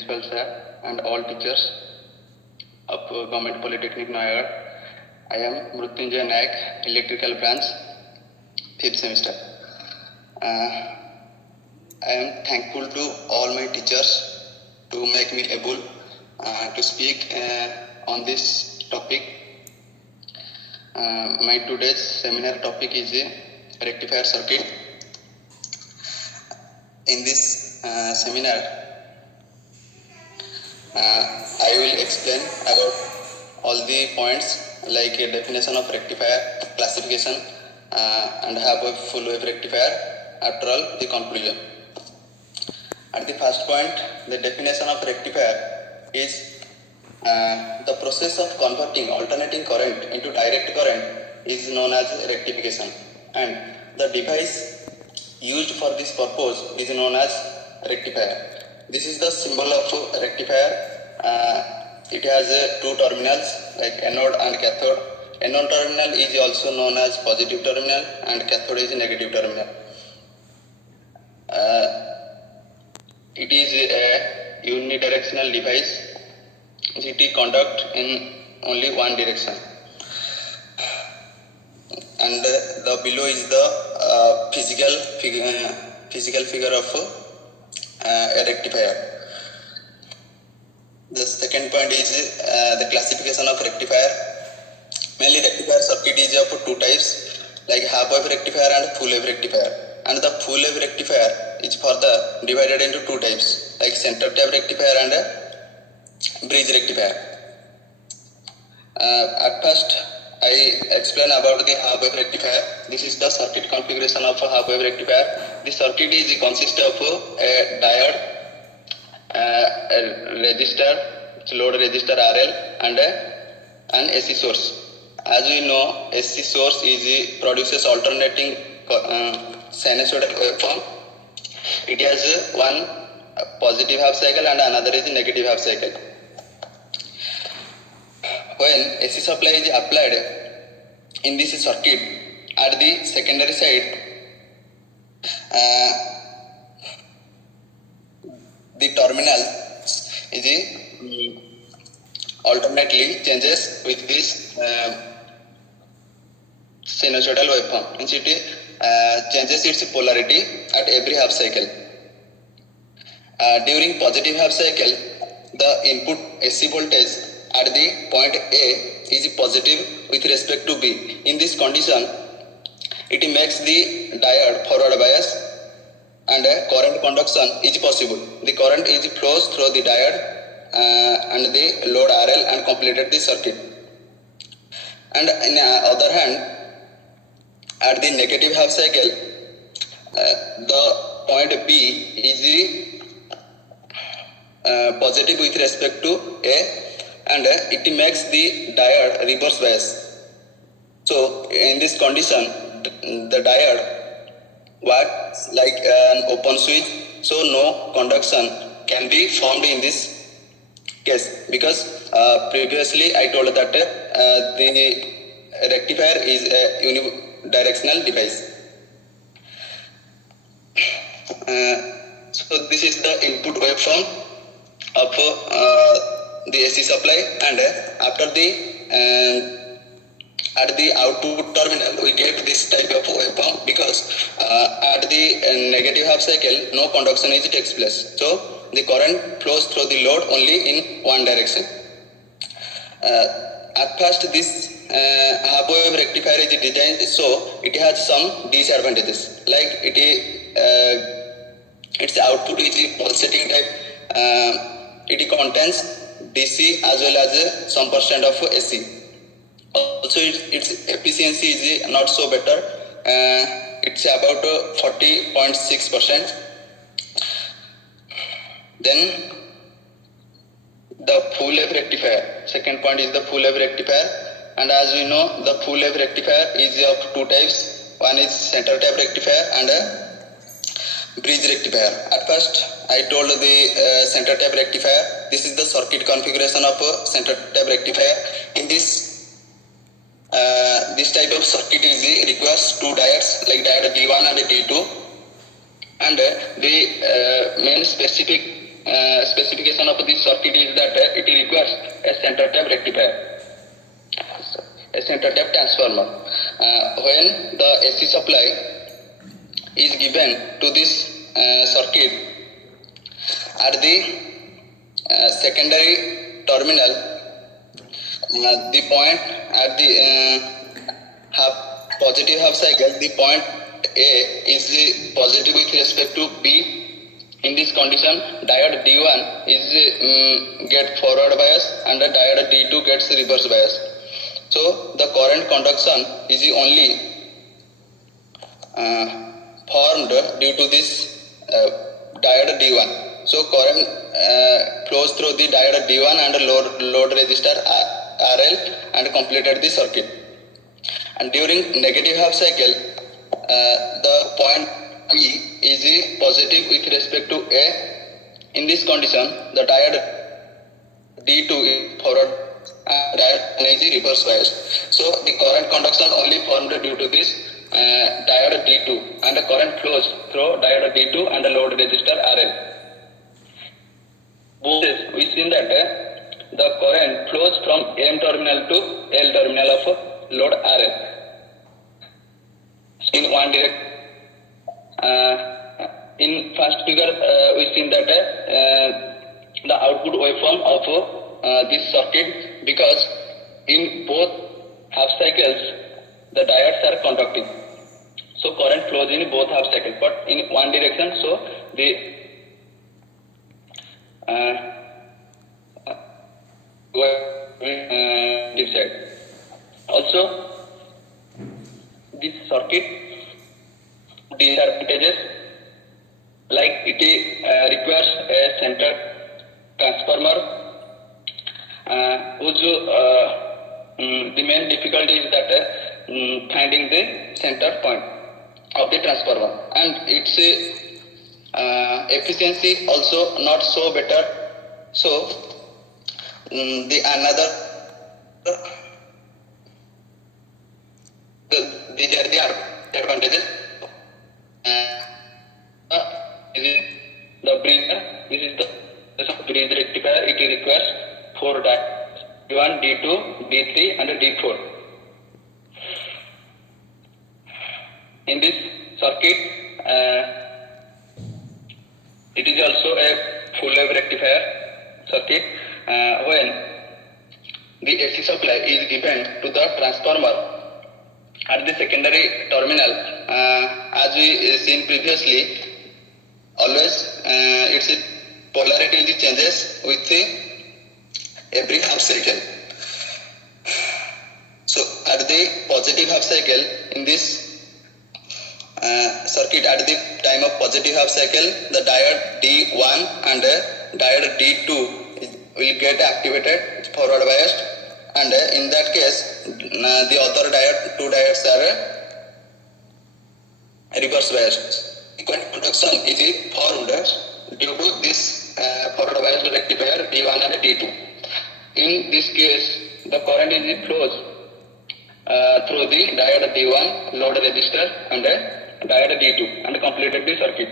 principal sir and all teachers of Government Polytechnic Noida. I am Mrutyunjay Naik, Electrical Branch, 5th semester. I am thankful to all my teachers to make me able to speak on this topic. My today's seminar topic is rectifier circuit. In this seminar, I will explain about all the points like a definition of rectifier, classification, and half-wave, full-wave rectifier. After all, the conclusion. At the first point, the definition of rectifier is the process of converting alternating current into direct current is known as rectification, and the device used for this purpose is known as rectifier. This is the symbol of rectifier. It has two terminals like anode and cathode. Anode terminal is also known as positive terminal and cathode is negative terminal. It is a unidirectional device. It conducts in only one direction. And the below is the physical figure of a rectifier. The second point is the classification of rectifier. Mainly rectifier circuit is of two types, like half-wave rectifier and full-wave rectifier. And the full-wave rectifier is further divided into two types, like center tap rectifier and bridge rectifier. At first, I explain about the half-wave rectifier. This is the circuit configuration of a half-wave rectifier. The circuit is consists of a diode, a resistor, load resistor RL, and an AC source. As we know, AC source produces alternating sinusoidal waveform. It has one positive half cycle and another is negative half cycle. When AC supply is applied in this circuit, at the secondary side, the terminal is alternately changes with this sinusoidal waveform. Means it changes its polarity at every half cycle. During positive half cycle, the input AC voltage at the point A is positive with respect to B. In this condition, it makes the diode forward bias and current conduction is possible. The current is flows through the diode and the load RL and completed the circuit. And on the other hand, at the negative half cycle, the point B is positive with respect to A and it makes the diode reverse bias. So in this condition, the diode works like an open switch, so no conduction can be formed in this case, because previously I told that the rectifier is a unidirectional device. So this is the input waveform of the AC supply, and after the at the output terminal we get this type of waveform, because at the negative half cycle no conduction takes place, so the current flows through the load only in one direction. At first, this half-wave rectifier is designed so it has some disadvantages, like its output is pulsating type. It contains DC as well as some percent of AC. Also, its efficiency is not so better. It's about 40.6%. Then the full-wave rectifier. Second point is the full-wave rectifier. And as we know, the full-wave rectifier is of two types. One is center tap rectifier and a bridge rectifier. At first, I told the center tap rectifier. This is the circuit configuration of a center tap rectifier. In this type of circuit requires two diodes, like diode D1 and D2, and the main specific specification of this circuit is that it requires a center tap rectifier, a center tap transformer. When the AC supply is given to this circuit at the secondary terminal, the point at the positive half cycle, the point A is the positive with respect to B. In this condition, diode D1 is get forward bias and the diode D2 gets reverse bias. So the current conduction is only formed due to this diode D1. So current flows through the diode D1 and load resistor RL and completed the circuit. And during negative half cycle, the point B is positive with respect to A. In this condition, the diode D2 is forward and diode is reverse biased. So the current conduction only formed due to this diode D2, and the current flows through diode D2 and the load resistor RL. Both we seen that the current flows from M terminal to L terminal of load RL in one direction. In first figure, we seen that the output waveform of this circuit, because in both half cycles the diodes are conducting, so current flows in both half cycles, but in one direction. So the this side. Also, this circuit disadvantages, like it requires a center transformer, whose the main difficulty is that finding the center point of the transformer, and its efficiency also not so better. So these are the advantages. This is the bridge. This is the bridge rectifier. It requires 4 diodes: D1, D2, D3, and D4. In this circuit, it is also a full wave rectifier circuit. When the AC supply is given to the transformer at the secondary terminal, as we seen previously, always its polarity changes with every half cycle. So at the positive half cycle, in this circuit, at the time of positive half cycle, the diode D1 and diode D2 will get activated, forward biased, and in that case the other diode, 2 diodes are reverse biased. Equivalent conduction is formed due to this forward biased rectifier D1 and D2. In this case, the current is flows through the diode D1, load resistor, and diode D2, and completed the circuit.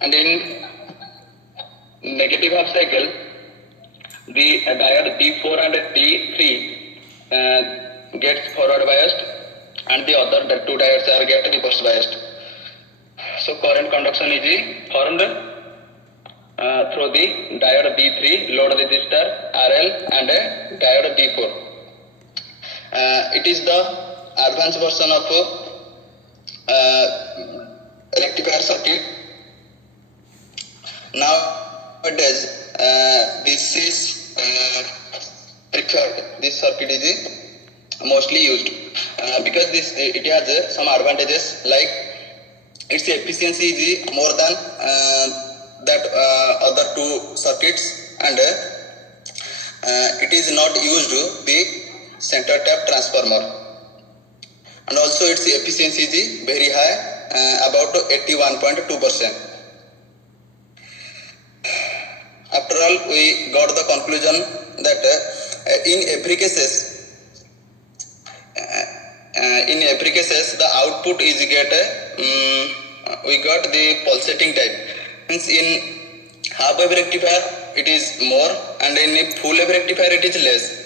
And in negative half cycle, the diode D4 and D3 gets forward biased, and the other 2 diodes are get reverse biased. So current conduction is formed through the diode D3, load resistor RL, and diode D4. It is the advanced version of rectifier circuit. Nowadays, this is preferred. This circuit is mostly used because it has some advantages, like its efficiency is more than that other 2 circuits, and it is not used the center tap transformer, and also its efficiency is very high, about 81.2%. After all, we got the conclusion that in every cases the output is we got the pulsating type. Means in half wave rectifier it is more, and in a full wave rectifier it is less.